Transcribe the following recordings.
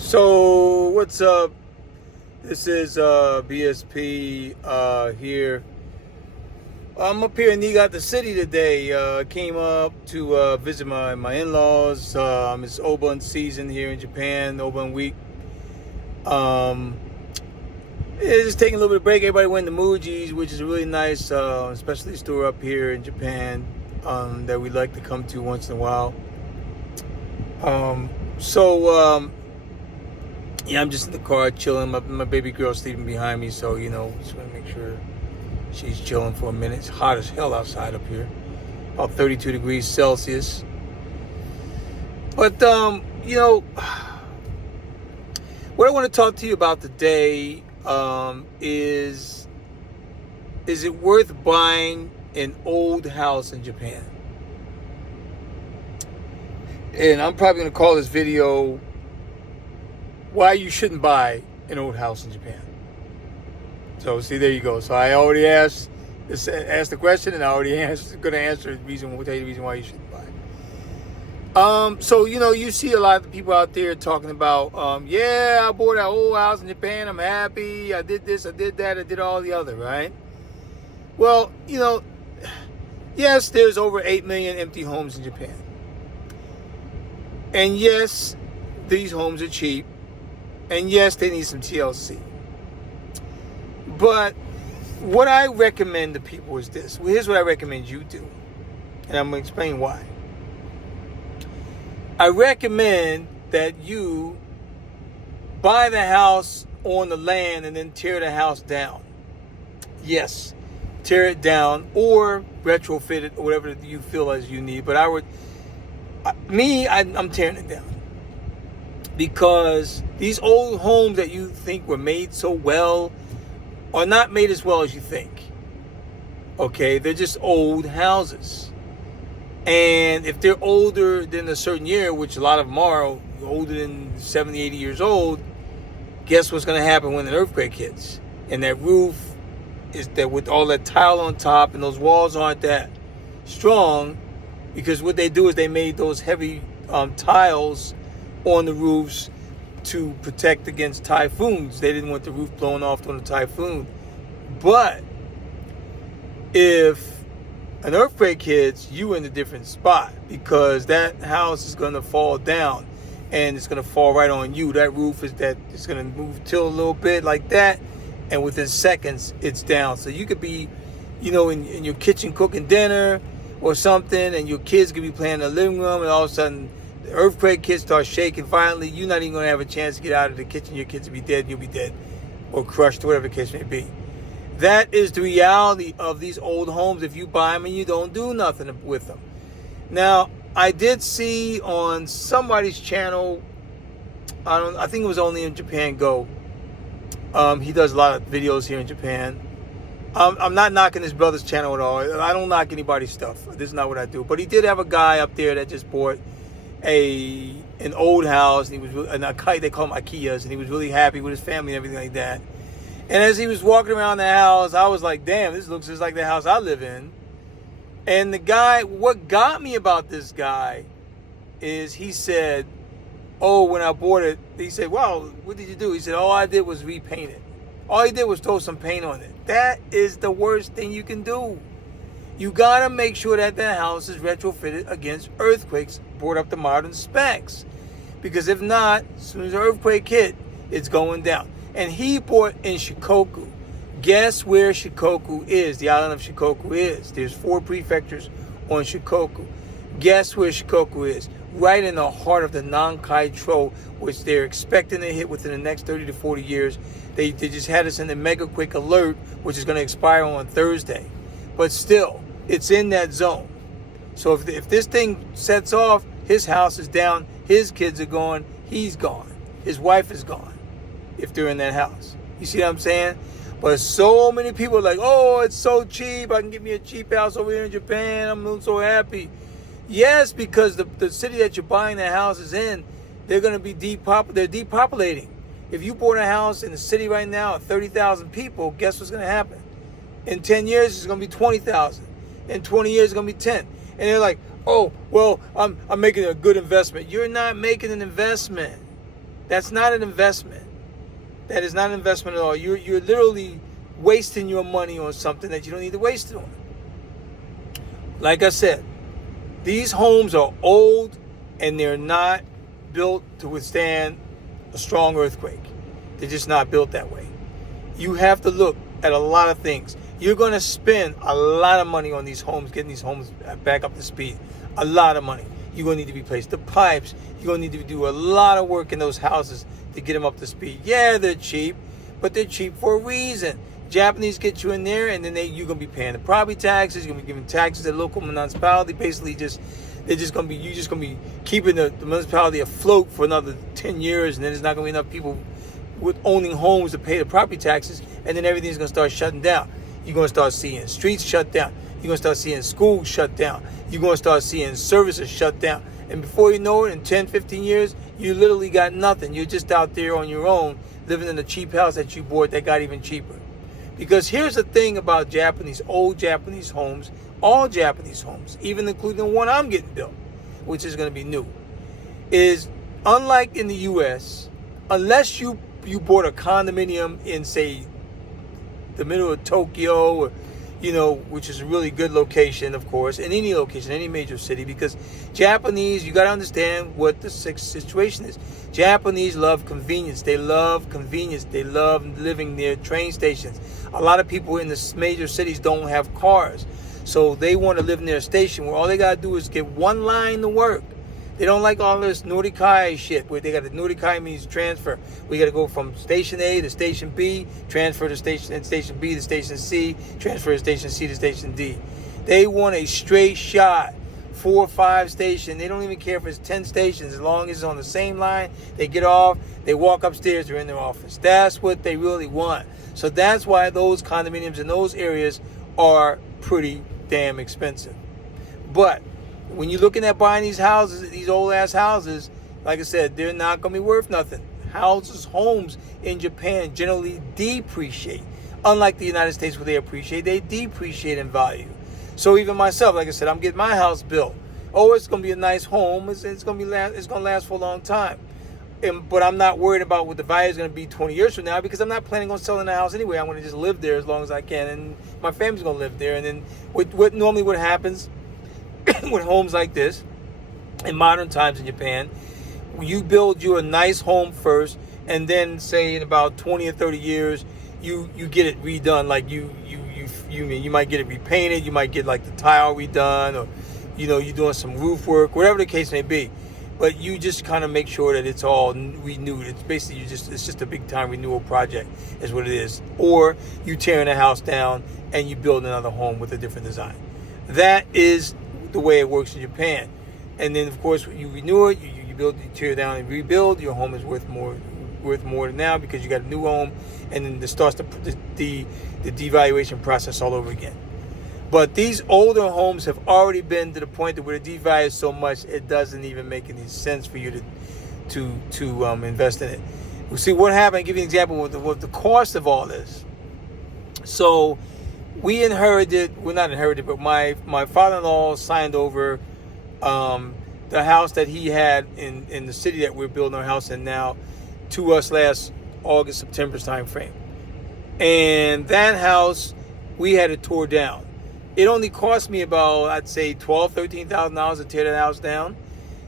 So what's up? This is BSP here. I'm up here in Niigata City today. Came up to visit my in-laws. It's Obon season here in Japan, Obon week. Um, just taking a little bit of break. Everybody went to Muji's, which is really nice, especially store up here in Japan that we like to come to once in a while. So yeah, I'm just in the car chilling. My baby girl's sleeping behind me, so just want to make sure she's chilling for a minute. It's hot as hell outside up here, about 32 degrees Celsius. But what I want to talk to you about today is it worth buying an old house in Japan? And I'm probably going to call this video why you shouldn't buy an old house in Japan. So see, there you go. So I already asked the question, and I already going to answer the reason. We'll tell you the reason why you shouldn't buy. So you see a lot of people out there talking about, yeah, I bought an old house in Japan. I'm happy. I did this. I did that. I did all the other. Right. Well, yes, there's over 8 million empty homes in Japan, and yes, these homes are cheap. And yes, they need some TLC. But what I recommend to people is this. Well, here's what I recommend you do. And I'm going to explain why. I recommend that you buy the house on the land and then tear the house down. Yes, tear it down or retrofit it or whatever you feel as you need. But I'm tearing it down. Because these old homes that you think were made so well are not made as well as you think. Okay, they're just old houses. And if they're older than a certain year, which a lot of them are older than 70, 80 years old, guess what's going to happen when an earthquake hits? And that roof is that with all that tile on top and those walls aren't that strong, because what they do is they made those heavy tiles on the roofs to protect against typhoons. They didn't want the roof blown off during a typhoon. But if an earthquake hits, you're in a different spot, because that house is going to fall down and it's going to fall right on you. That roof it's going to move till a little bit like that, and within seconds it's down. So you could be in your kitchen cooking dinner or something, and your kids could be playing in the living room, and all of a sudden the earthquake kit starts shaking violently. You're not even going to have a chance to get out of the kitchen. Your kids will be dead. You'll be dead or crushed, whatever the case may be. That is the reality of these old homes if you buy them and you don't do nothing with them. Now, I did see on somebody's channel, I think it was only in Japan Go. He does a lot of videos here in Japan. I'm not knocking his brother's channel at all. I don't knock anybody's stuff. This is not what I do. But he did have a guy up there that just bought an old house, and he was they call them Akiyas, and he was really happy with his family and everything like that. And as he was walking around the house, I was like, damn, this looks just like the house I live in. And the guy, what got me about this guy is he said, oh, when I bought it, he said, wow, what did you do? He said, all I did was repaint it. All he did was throw some paint on it. That is the worst thing you can do. You gotta make sure that the house is retrofitted against earthquakes, brought up to modern specs. Because if not, as soon as the earthquake hit, it's going down. And he bought in Shikoku. Guess where Shikoku is? The island of Shikoku is. There's 4 prefectures on Shikoku. Guess where Shikoku is? Right in the heart of the Nankai-tro, which they're expecting to hit within the next 30 to 40 years. They just had us in the mega quake alert, which is going to expire on Thursday. But still, it's in that zone. So if this thing sets off, his house is down, his kids are gone, he's gone, his wife is gone, if they're in that house. You see what I'm saying? But so many people are like, oh, it's so cheap, I can get me a cheap house over here in Japan, I'm so happy. Yes, because the city that you're buying that house is in, they're going to be depopulating. If you bought a house in the city right now of 30,000 people, guess what's going to happen? In 10 years, it's going to be 20,000. In 20 years, it's going to be 10. And they're like, oh, well, I'm making a good investment. You're not making an investment. That's not an investment. That is not an investment at all. You're literally wasting your money on something that you don't need to waste it on. Like I said, these homes are old and they're not built to withstand a strong earthquake. They're just not built that way. You have to look at a lot of things. You're going to spend a lot of money on these homes, getting these homes back up to speed. A lot of money. You're going to need to replace the pipes. You're going to need to do a lot of work in those houses to get them up to speed. Yeah, they're cheap, but they're cheap for a reason. Japanese get you in there, and then you're going to be paying the property taxes. You're going to be giving taxes to the local municipality. Basically, you're just going to be keeping the municipality afloat for another 10 years, and then there's not going to be enough people with owning homes to pay the property taxes, and then everything's going to start shutting down. You're going to start seeing streets shut down. You're going to start seeing schools shut down. You're going to start seeing services shut down. And before you know it, in 10, 15 years, you literally got nothing. You're just out there on your own, living in a cheap house that you bought that got even cheaper. Because here's the thing about old Japanese homes, all Japanese homes, even including the one I'm getting built, which is going to be new, is unlike in the U.S., unless you bought a condominium in, say, the middle of Tokyo, or, which is a really good location, of course, in any location, any major city, because Japanese, you got to understand what the situation is. Japanese love convenience. They love convenience. They love living near train stations. A lot of people in the major cities don't have cars, so they want to live near a station where all they got to do is get one line to work. They don't like all this Norikai shit, where they got Norikai means transfer. We got to go from station A to station B, transfer to station B to station C, transfer to station C to station D. They want a straight shot, 4 or 5 station. They don't even care if it's 10 stations, as long as it's on the same line. They get off, they walk upstairs, they're in their office. That's what they really want. So that's why those condominiums in those areas are pretty damn expensive. But when you're looking at buying these houses, these old ass houses, like I said, they're not going to be worth nothing. Homes in Japan generally depreciate. Unlike the United States where they appreciate, they depreciate in value. So even myself, like I said, I'm getting my house built. Oh, it's going to be a nice home. It's going to last for a long time. But I'm not worried about what the value is going to be 20 years from now, because I'm not planning on selling the house anyway. I'm going to just live there as long as I can, and my family's going to live there. And then what happens with homes like this in modern times in Japan, you build you a nice home first, and then say in about 20 or 30 years you get it redone. Like you might get it repainted, you might get like the tile redone, or you're doing some roof work, whatever the case may be. But you just kind of make sure that it's all renewed. It's basically it's just a big time renewal project is what it is. Or you tearing a house down and you build another home with a different design. That is the way it works in Japan. And then of course you renew it, you tear down and rebuild. Your home is worth more than now, because you got a new home, and then it starts the devaluation process all over again. But these older homes have already been to the point that where the devalue is so much it doesn't even make any sense for you to invest in it. We'll see what happened. I'll give you an example with the cost of all this. So we not inherited, but my father-in-law signed over the house that he had in the city that we're building our house in now to us last August, September time frame. And that house, we had it tore down. It only cost me about, I'd say, $12,000-$13,000 to tear that house down.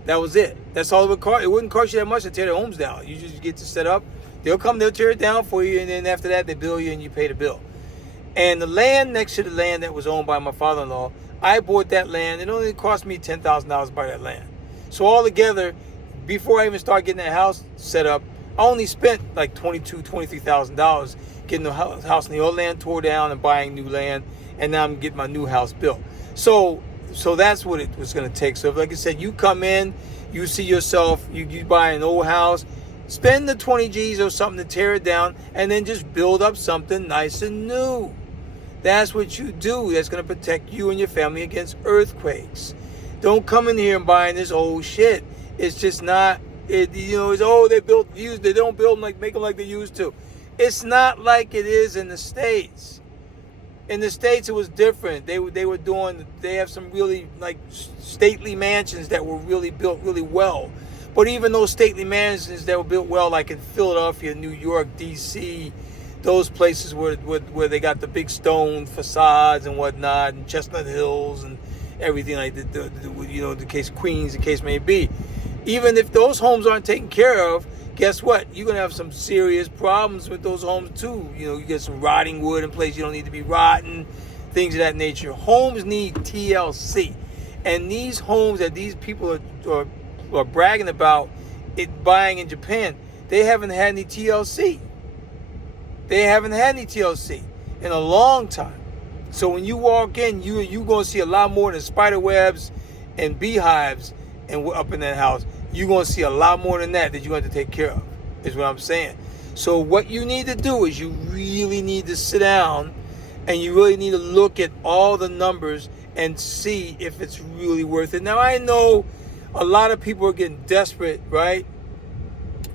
That was it. That's all it would cost. It wouldn't cost you that much to tear the homes down. You just get to set up. They'll tear it down for you, and then after that, they bill you and you pay the bill. And the land next to the land that was owned by my father-in-law, I bought that land. It only cost me $10,000 to buy that land. So altogether, before I even started getting that house set up, I only spent like $23,000 getting the house in the old land tore down and buying new land, and now I'm getting my new house built. So that's what it was going to take. So like I said, you come in, you see yourself, you buy an old house, spend the 20 G's or something to tear it down, and then just build up something nice and new. That's what you do. That's going to protect you and your family against earthquakes. Don't come in here and buying this old shit. It's just not. It's they built used. They don't build them make them like they used to. It's not like it is in the States. In the States, it was different. They have some really stately mansions that were really built really well. But even those stately mansions that were built well, like in Philadelphia, New York, D.C., those places where they got the big stone facades and whatnot, and Chestnut Hills and everything like the case Queens, the case may be. Even if those homes aren't taken care of, guess what? You're going to have some serious problems with those homes too. You get some rotting wood in place you don't need to be rotting, things of that nature. Homes need TLC. And these homes that these people are bragging about buying in Japan, they haven't had any TLC. They haven't had any TLC in a long time. So when you walk in, you're going to see a lot more than spider webs and beehives and up in that house. You're going to see a lot more than that you're going to take care of, is what I'm saying. So what you need to do is you really need to sit down and you really need to look at all the numbers and see if it's really worth it. Now, I know a lot of people are getting desperate, right?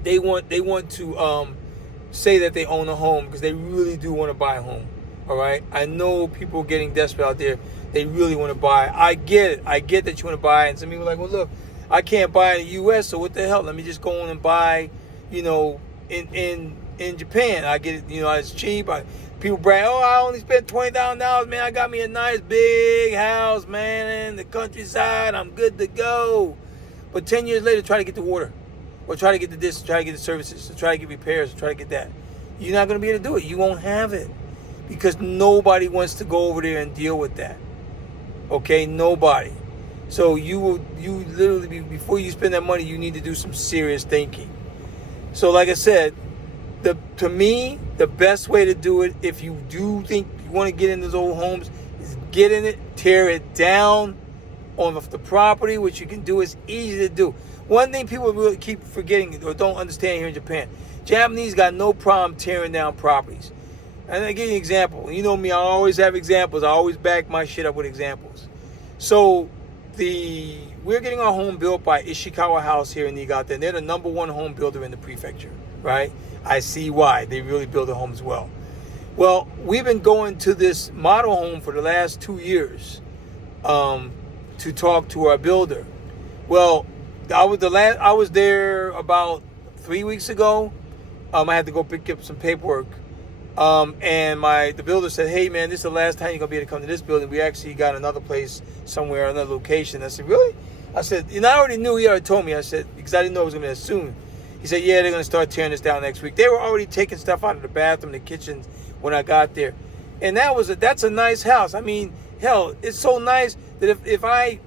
They want to say that they own a home because they really do want to buy a home. All right, I know people getting desperate out there. They really want to buy. I get it. I get that you want to buy. And some people are like, well, look, I can't buy in the U.S., so what the hell? Let me just go on and buy, in Japan. I get it, it's cheap. People brag, oh, I only spent $20,000, man. I got me a nice big house, man, in the countryside. I'm good to go. But 10 years later, try to get the water, or try to get the this, try to get the services, or try to get repairs, or try to get that. You're not going to be able to do it. You won't have it. Because nobody wants to go over there and deal with that. Okay, nobody. So you literally, before you spend that money, you need to do some serious thinking. So like I said, to me, the best way to do it, if you do think you want to get in those old homes, is get in it, tear it down on the property, which you can do. Is easy to do. One thing people really keep forgetting or don't understand here in Japan, Japanese got no problem tearing down properties. And I give you an example. You know me, I always have examples. I always back my shit up with examples. So we're getting our home built by Ishikawa House here in Niigata, and they're the number one home builder in the prefecture, right? I see why. They really build the homes well. Well, we've been going to this model home for the last 2 years to talk to our builder. Well, I was there about 3 weeks ago. I had to go pick up some paperwork. And the builder said, hey man, this is the last time you're gonna be able to come to this building. We actually got another place somewhere, another location. I said, really? I said, I already knew. He already told me. I said, because I didn't know it was gonna be that soon. He said, yeah, they're gonna start tearing this down next week. They were already taking stuff out of the bathroom, the kitchen when I got there. And that's a nice house. I mean, hell, it's so nice that if I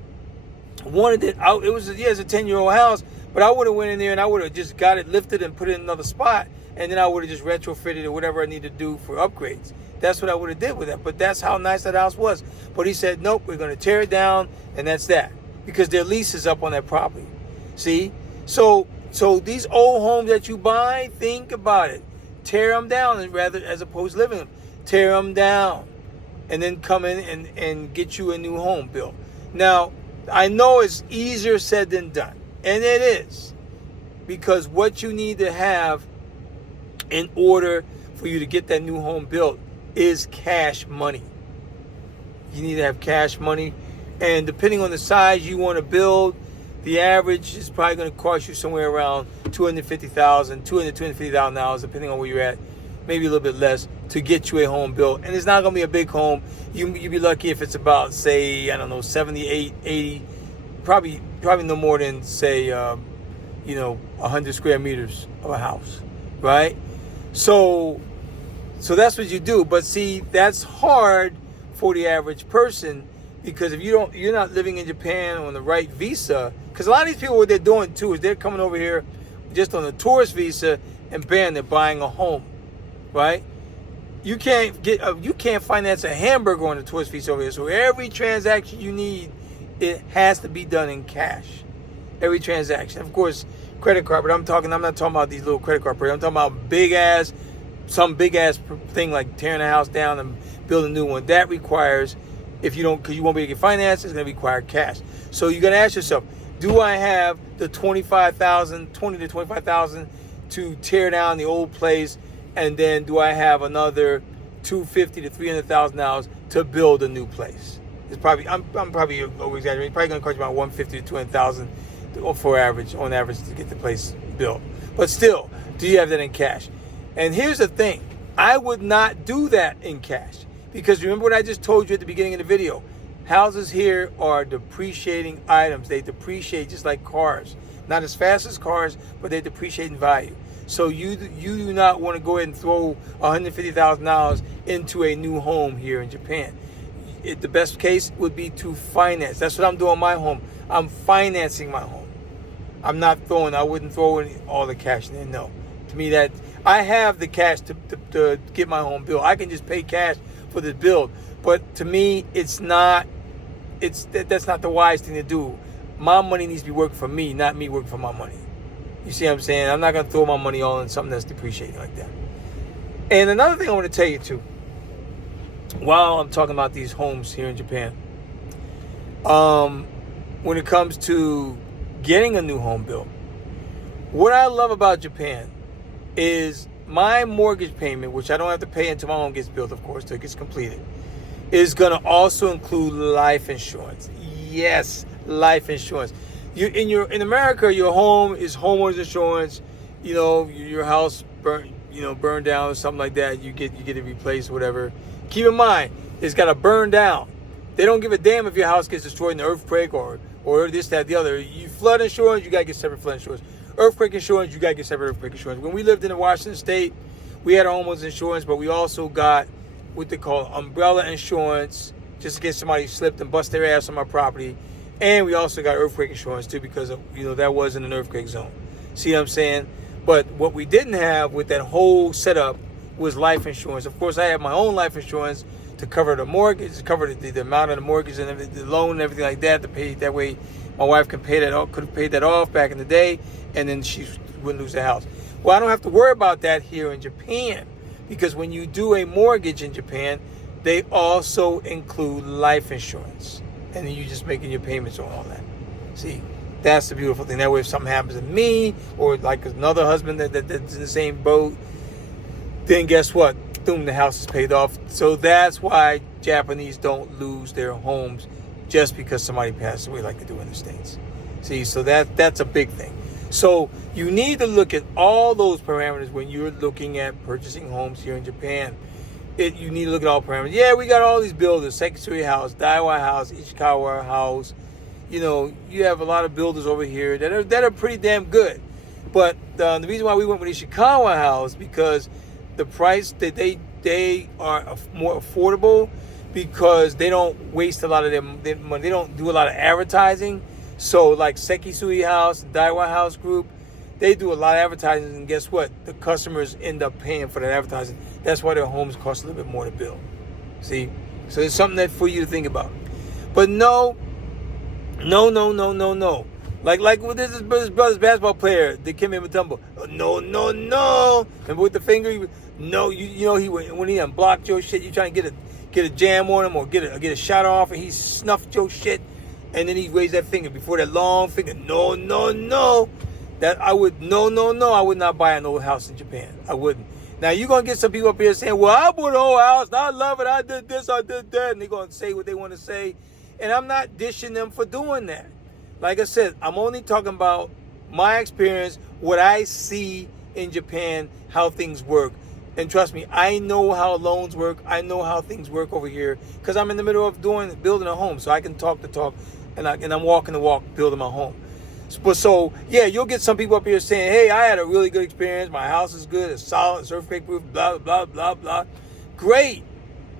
wanted it out, it's a 10-year-old house, but I would have went in there and I would have just got it lifted and put it in another spot. And then I would have just retrofitted or whatever I need to do for upgrades. That's what I would have did with that. But that's how nice that house was. But he said, nope, we're going to tear it down, and that's that. Because their lease is up on that property. See? So these old homes that you buy, think about it. Tear them down as opposed to living them. Tear them down. And then come in and get you a new home built. Now, I know it's easier said than done. And it is. Because what you need to have in order for you to get that new home built is cash money. You need to have cash money. And depending on the size you want to build, the average is probably going to cost you somewhere around $250,000, depending on where you're at. Maybe a little bit less to get you a home built. And it's not going to be a big home. You'd be lucky if it's about, say, 78, 80, probably no more than, say, 100 square meters of a house, right? So that's what you do. But see, that's hard for the average person, because if you're not living in Japan on the right visa. Because a lot of these people, what they're doing too is they're coming over here just on a tourist visa, and bam, they're buying a home, right? You can't finance a hamburger on a tourist visa over here. So every transaction you need, it has to be done in cash. Every transaction, of course. Credit card, but I'm not talking about these little credit card programs. I'm talking about some big ass thing like tearing a house down and building a new one. That requires, because you won't be able to get finance, it's going to require cash. So you got to ask yourself, do I have the $20 to $25,000 to tear down the old place, and then do I have another $250,000 to $300,000 to build a new place? It's probably, I'm probably over exaggerating. It's probably going to cost you about $150,000 to $200,000 or on average to get the place built. But still, do you have that in cash? And here's the thing. I would not do that in cash because remember what I just told you at the beginning of the video. Houses here are depreciating items. They depreciate just like cars. Not as fast as cars, but they depreciate in value. So you do not want to go ahead and throw $150,000 into a new home here in Japan. The best case would be to finance. That's what I'm doing my home. I'm financing my home. I wouldn't throw all the cash in there. No. To me, that I have the cash to get my home built. I can just pay cash for the build. But to me, that's not the wise thing to do. My money needs to be working for me, not me working for my money. You see what I'm saying? I'm not going to throw my money all in something that's depreciating like that. And another thing I want to tell you too, while I'm talking about these homes here in Japan, when it comes to getting a new home built, what I love about Japan is my mortgage payment, which I don't have to pay until my home gets built, of course, till it gets completed, is going to also include life insurance. Yes, life insurance. In America, your home is homeowners insurance. You know, your house burned down or something like that. You get it replaced, whatever. Keep in mind, it's got to burn down. They don't give a damn if your house gets destroyed in an earthquake or this, that, the other. You flood insurance, you got to get separate flood insurance. Earthquake insurance, you got to get separate earthquake insurance. When we lived in Washington State, we had our homeowners insurance, but we also got what they call umbrella insurance, just in case somebody slipped and bust their ass on my property. And we also got earthquake insurance too, because that was in an earthquake zone. See what I'm saying? But what we didn't have with that whole setup was life insurance. Of course, I have my own life insurance to cover the mortgage, to cover the amount of the mortgage and the loan and everything like that. To pay that way, my wife could have paid that off back in the day, and then she wouldn't lose the house. Well, I don't have to worry about that here in Japan, because when you do a mortgage in Japan, they also include life insurance. And then you're just making your payments on all that. See, that's the beautiful thing. That way, if something happens to me or like another husband that's in the same boat, then guess what? Boom, the house is paid off. So that's why Japanese don't lose their homes just because somebody passed away like they do in the States. See, so that's a big thing. So you need to look at all those parameters when you're looking at purchasing homes here in Japan. You need to look at all parameters. Yeah, we got all these builders: Sekisui House, Daiwa House, Ishikawa House. You have a lot of builders over here that are pretty damn good. But the reason why we went with Ishikawa House, because the price that they are more affordable, because they don't waste a lot of their money. They don't do a lot of advertising. So like Sekisui House, Daiwa House Group, they do a lot of advertising, and guess what? The customers end up paying for that advertising. That's why their homes cost a little bit more to build. See? So it's something that for you to think about. But no. Like with this brother's basketball player, the Dikembe Mutombo. No. Remember with the finger? When he unblocked your shit, you trying to get a jam on him or get a shot off, and he snuffed your shit, and then he raised that finger before that long finger. No. I would not buy an old house in Japan. I wouldn't. Now, you're going to get some people up here saying, well, I bought an old house, and I love it, I did this, I did that, and they're going to say what they want to say, and I'm not dishing them for doing that. Like I said, I'm only talking about my experience, what I see in Japan, how things work. And trust me, I know how loans work, I know how things work over here, because I'm in the middle of building a home, so I can talk the talk, and I'm walking the walk, building my home. So, yeah, you'll get some people up here saying, hey, I had a really good experience. My house is good. It's solid. It's earthquake proof, blah, blah, blah, blah. Great.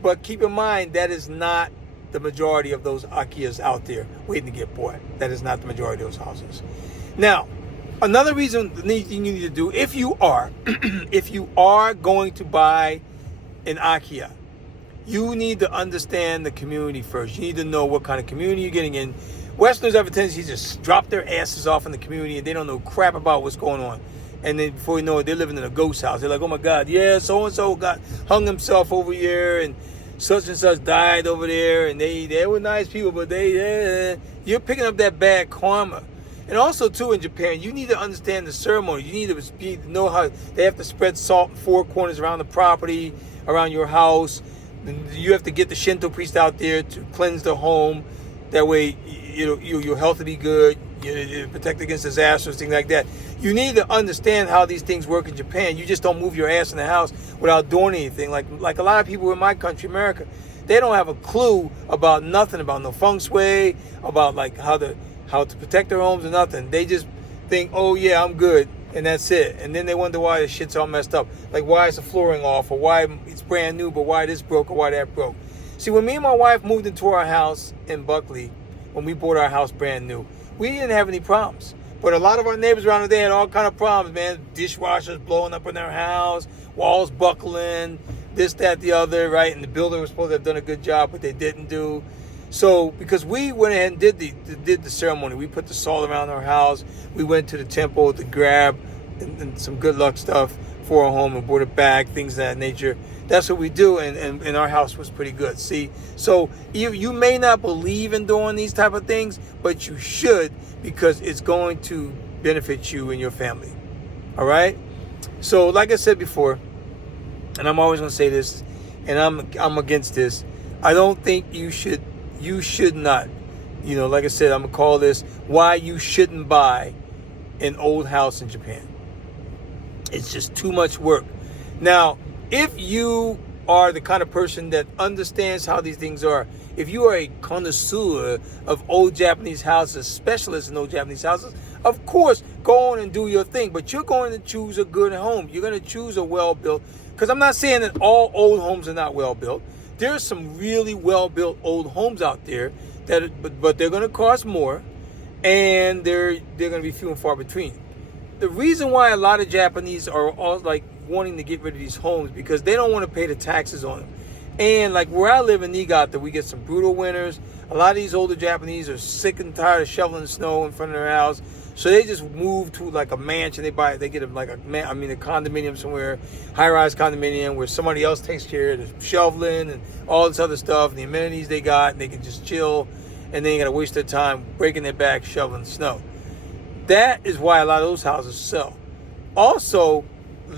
But keep in mind, that is not the majority of those Akiyas out there waiting to get bought. That is not the majority of those houses. Now, another reason you need to do, if you are going to buy an Akiya, you need to understand the community first. You need to know what kind of community you're getting in. Westerners have a tendency to just drop their asses off in the community, and they don't know crap about what's going on. And then before you know it, they're living in a ghost house. They're like, oh my God, yeah, so-and-so hung himself over here, and such died over there, and they were nice people, but you're picking up that bad karma. And also, too, in Japan, you need to understand the ceremony. You need to know how they have to spread salt in 4 corners around the property, around your house. You have to get the Shinto priest out there to cleanse the home. That way, your health will be good. You protect against disasters, things like that. You need to understand how these things work in Japan. You just don't move your ass in the house without doing anything. Like a lot of people in my country, America, they don't have a clue about nothing, about no feng shui, about like how to protect their homes or nothing. They just think, oh yeah, I'm good, and that's it. And then they wonder why the shit's all messed up. Like why is the flooring off, or why it's brand new, but why this broke or why that broke. See, when me and my wife moved into our house in Buckley, when we bought our house brand new, we didn't have any problems. But a lot of our neighbors around there had all kind of problems, man. Dishwashers blowing up in their house, walls buckling, this, that, the other, right? And the builder was supposed to have done a good job, but they didn't do. So, because we went ahead and did the ceremony, we put the salt around our house. We went to the temple to grab and some good luck stuff for our home and brought it back, things of that nature. That's what we do, and our house was pretty good. See, so you may not believe in doing these type of things, but you should, because it's going to benefit you and your family. All right? So, like I said before, and I'm always going to say this, and I'm against this. I don't think you should not, like I said, I'm going to call this why you shouldn't buy an old house in Japan. It's just too much work. Now, if you are the kind of person that understands how these things are, if you are a connoisseur of old Japanese houses, specialist in old Japanese houses, of course, go on and do your thing. But you're going to choose a good home. You're going to choose a well-built, because I'm not saying that all old homes are not well-built. There are some really well-built old homes out there but they're going to cost more, and they're going to be few and far between. The reason why a lot of Japanese are all like wanting to get rid of these homes, because they don't want to pay the taxes on them. And like where I live in Niigata, we get some brutal winters. A lot of these older Japanese are sick and tired of shoveling snow in front of their house, so they just move to like a mansion. They get a condominium somewhere, high-rise condominium, where somebody else takes care of the shoveling and all this other stuff, and the amenities they got, and they can just chill, and they ain't gotta waste their time breaking their back shoveling snow. That is why a lot of those houses sell. Also,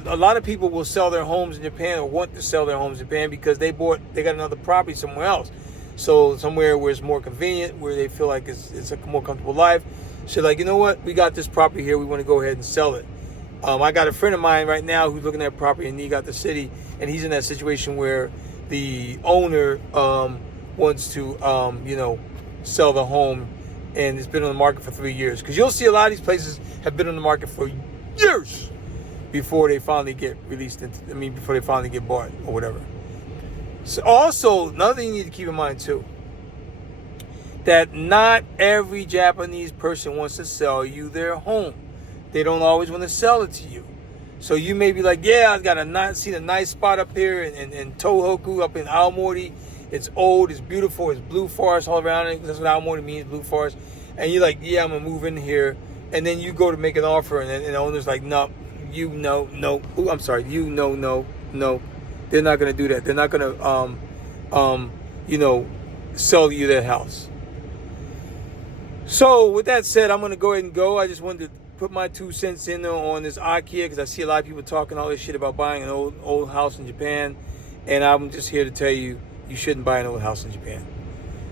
a lot of people will sell their homes in Japan, or want to sell their homes in Japan, because they got another property somewhere else. So somewhere where it's more convenient, where they feel like it's a more comfortable life. So like, you know what? We got this property here. We want to go ahead and sell it. I got a friend of mine right now who's looking at property in Niigata City, and he's in that situation where the owner wants to, sell the home, and it's been on the market for 3 years. Because you'll see a lot of these places have been on the market for years before they finally get before they finally get bought or whatever. So also, another thing you need to keep in mind too, that not every Japanese person wants to sell you their home. They don't always want to sell it to you. So you may be like, yeah, I've seen a nice spot up here in Tohoku, up in Aomori. It's old, it's beautiful, it's blue forest all around it. That's what Aomori means, blue forest. And you're like, yeah, I'm going to move in here. And then you go to make an offer, and the owner's like, no. They're not going to do that. They're not going to, sell you that house. So with that said, I'm going to go ahead and go. I just wanted to put my 2 cents in on this Akiya, because I see a lot of people talking all this shit about buying an old house in Japan. And I'm just here to tell you, you shouldn't buy an old house in Japan.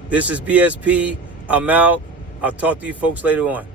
This is BSP. I'm out. I'll talk to you folks later on.